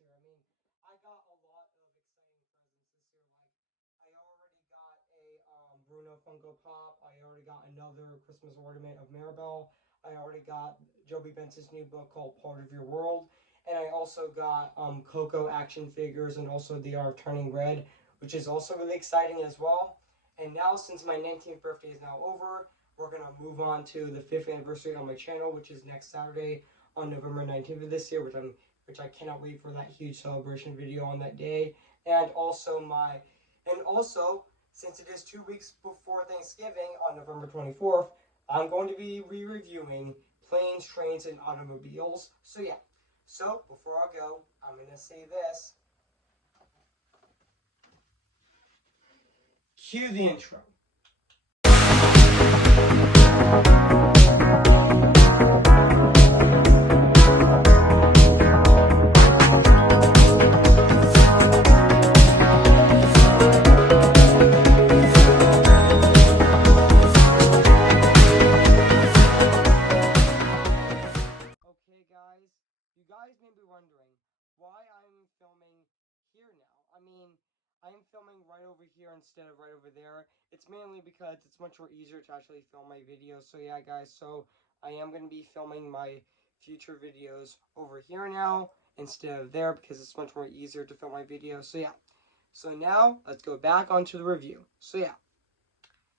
year. I mean, I got a lot of exciting presents this year. Like, I already got a Bruno Funko Pop. I already got another Christmas ornament of Maribel. I already got Joby Benson's new book called Part of Your World. And I also got Coco action figures and also The Art of Turning Red, which is also really exciting as well. And now, since my 19th birthday is now over, we're going to move on to the 5th anniversary on my channel, which is next Saturday on November 19th of this year, which I cannot wait for that huge celebration video on that day. And also since it is 2 weeks before Thanksgiving on November 24th, I'm going to be re-reviewing Planes, Trains, and Automobiles. So yeah. So before I go, I'm gonna say this. Cue the intro. Okay, guys, you guys may be wondering why I'm filming here now. I mean, I'm filming right over here instead of right over there. It's mainly because it's much more easier to actually film my videos. So yeah, guys, so I am going to be filming my future videos over here now instead of there because it's much more easier to film my videos. So yeah. So now, let's go back onto the review. So yeah.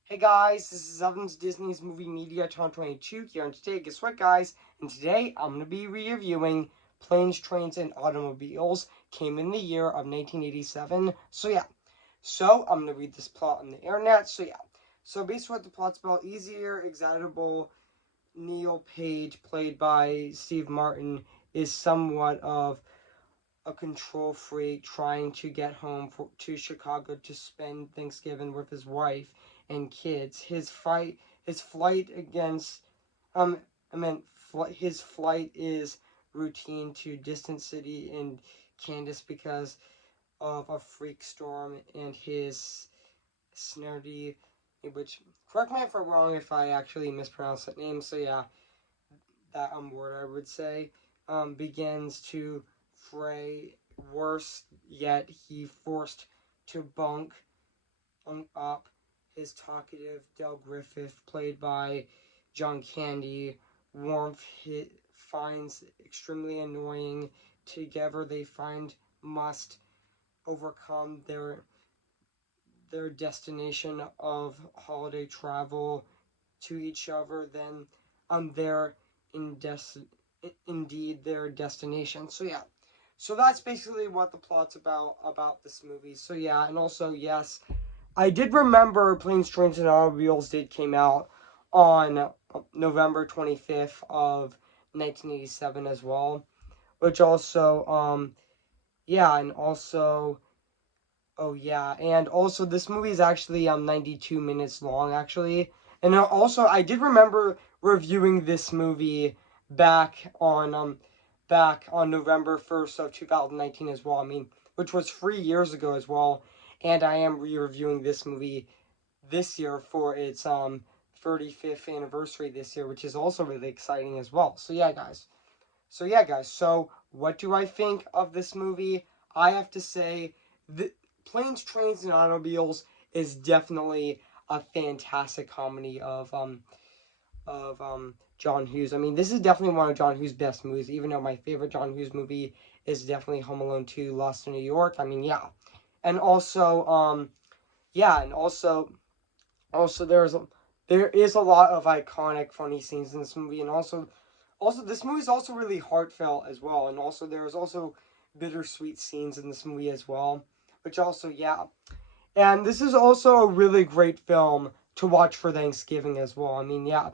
Hey guys, this is Evans Disney's Movie Media 2022 here, and today, guess what guys? And today, I'm going to be reviewing Planes, Trains, and Automobiles. Came in the year of 1987. So yeah. So, I'm going to read this plot on the internet. So yeah. So basically what the plot's about, easier, excitable Neil Page, played by Steve Martin, is somewhat of a control freak trying to get home to Chicago to spend Thanksgiving with his wife and kids. His flight against his flight is routine to distant city in Kansas because of a freak storm and his snarty, which, correct me if I'm wrong if I actually mispronounce that name. So yeah, that word I would say begins to fray. Worse yet, he forced to bunk up his talkative Del Griffith, played by John Candy. Warmth finds extremely annoying. Together they must overcome their destination of holiday travel to each other. Then their indeed their destination. So yeah. So that's basically what the plot's about this movie. So yeah, and also yes, I did remember Planes, Trains, and Automobiles came out on November 25th of 1987 as well, which also yeah, and also oh yeah, and also this movie is actually 92 minutes long actually. And also I did remember reviewing this movie back on November 1st of 2019 as well. I mean, which was 3 years ago as well. And I am re-reviewing this movie this year for its 35th anniversary this year, which is also really exciting as well. So yeah, guys. So what do I think of this movie? I have to say, Planes, Trains, and Automobiles is definitely a fantastic comedy of John Hughes. I mean, this is definitely one of John Hughes' best movies, even though my favorite John Hughes movie is definitely Home Alone 2, Lost in New York. I mean, yeah. And also, yeah, and also there is a lot of iconic funny scenes in this movie, and also this movie is also really heartfelt as well, and also there's also bittersweet scenes in this movie as well, which also, yeah. And this is also a really great film to watch for Thanksgiving as well. I mean, yeah.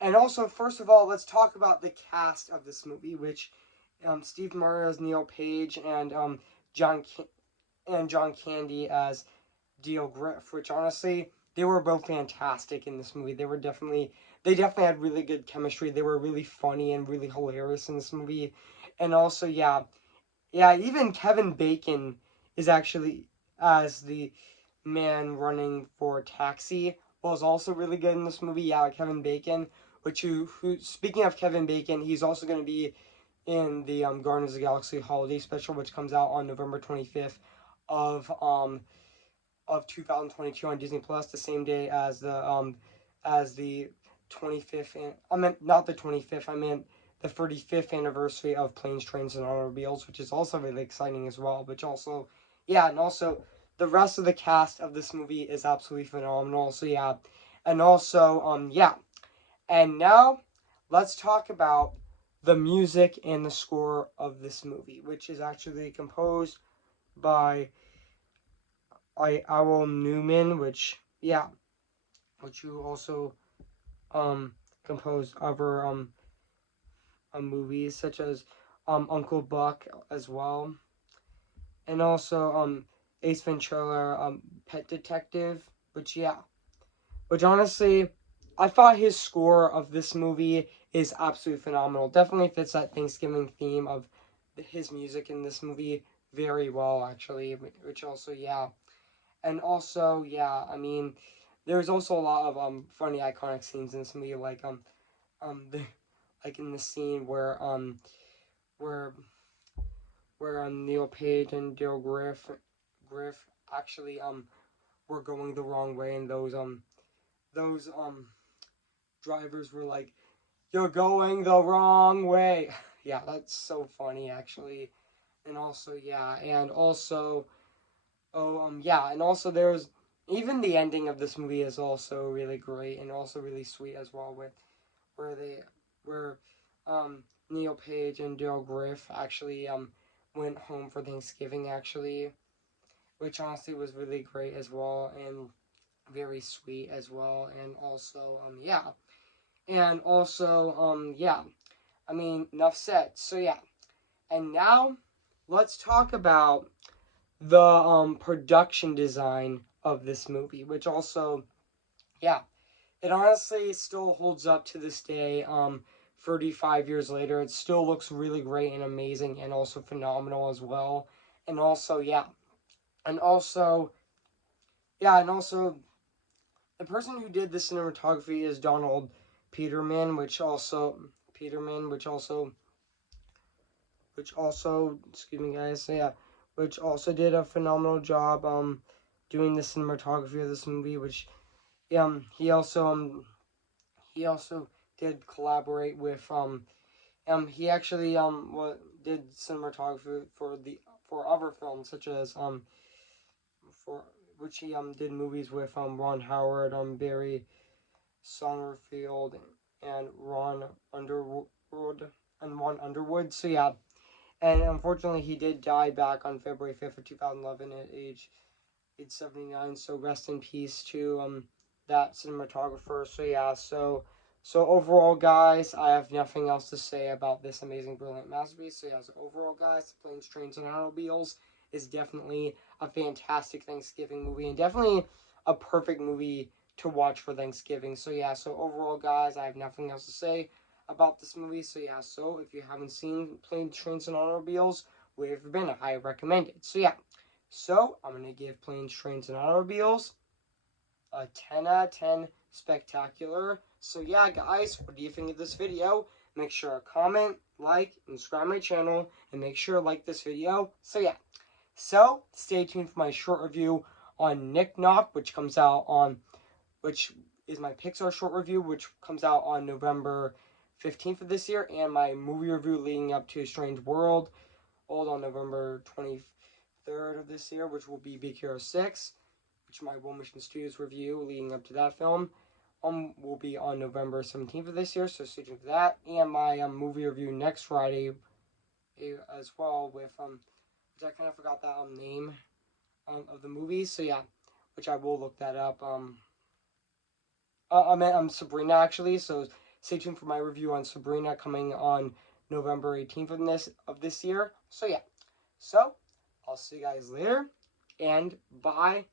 And also, first of all, let's talk about the cast of this movie, which Steve Martin as Neil Page and John Candy as Deal Griff, which honestly, they were both fantastic in this movie. They definitely had really good chemistry. They were really funny and really hilarious in this movie. And also, yeah, even Kevin Bacon is actually, as the man running for Taxi, was also really good in this movie. Yeah, Kevin Bacon, who speaking of Kevin Bacon, he's also going to be in the Guardians of the Galaxy Holiday Special, which comes out on November 25th of um of 2022 on Disney Plus, the same day as the 25th. And I meant not the 25th. I meant the 35th anniversary of Planes, Trains, and Automobiles, which is also really exciting as well. Which also, yeah, and also the rest of the cast of this movie is absolutely phenomenal. So yeah, and also yeah, and now let's talk about the music and the score of this movie, which is actually composed by Owl Newman, which yeah, which you also um composed other movies such as Uncle Buck as well, and also Ace Ventura Pet Detective, which yeah, which honestly I thought his score of this movie is absolutely phenomenal. Definitely fits that Thanksgiving theme of his music in this movie very well actually, which also yeah. And also, yeah, I mean, there's also a lot of funny iconic scenes in this movie, like the like in the scene where Neil Page and Dale Griff actually were going the wrong way, and those drivers were like, "You're going the wrong way." Yeah, that's so funny actually. And also, yeah, and also yeah, and also there's even the ending of this movie is also really great and also really sweet as well, with where they where Neil Page and Dale Griff actually went home for Thanksgiving actually, which honestly was really great as well and very sweet as well. And also yeah, and also yeah, I mean, enough said. So yeah, and now let's talk about the production design of this movie, which also yeah, it honestly still holds up to this day. 35 years later, it still looks really great and amazing, and also phenomenal as well. And also yeah, and also yeah, and also the person who did the cinematography is Donald Peterman, which also excuse me guys, so yeah, which also did a phenomenal job doing the cinematography of this movie, which he also did collaborate with he actually did cinematography for other films such as for which he did movies with Ron Howard, Barry Songerfield, and Ron Underwood. So yeah, and unfortunately he did die back on February 5th of 2011 at age 79. So rest in peace to that cinematographer. So yeah, so overall, guys, I have nothing else to say about this amazing, brilliant masterpiece. So yeah, so overall, guys, Planes, Trains, and Automobiles is definitely a fantastic Thanksgiving movie, and definitely a perfect movie to watch for Thanksgiving. So yeah, so overall, guys, I have nothing else to say about this movie. So yeah, so if you haven't seen Planes, Trains, and Automobiles, where have you been? I highly recommend it. So yeah, so I'm gonna give Planes, Trains, and Automobiles a 10 out of 10 spectacular. So yeah, guys, what do you think of this video? Make sure to comment, like, and subscribe my channel, and make sure to like this video. So yeah, so stay tuned for my short review on Nick Knock, which is my Pixar short review, which comes out on November 15th of this year, and my movie review leading up to Strange World, all on November 23rd of this year, which will be Big Hero 6, which my One Mission Studios review leading up to that film will be on November 17th of this year, so stay tuned for that. And my movie review next Friday as well with which I kind of forgot that name of the movie. So yeah, which I will look that up. I meant Sabrina actually. So stay tuned for my review on Sabrina coming on November 18th of this year. So yeah, so I'll see you guys later, and bye.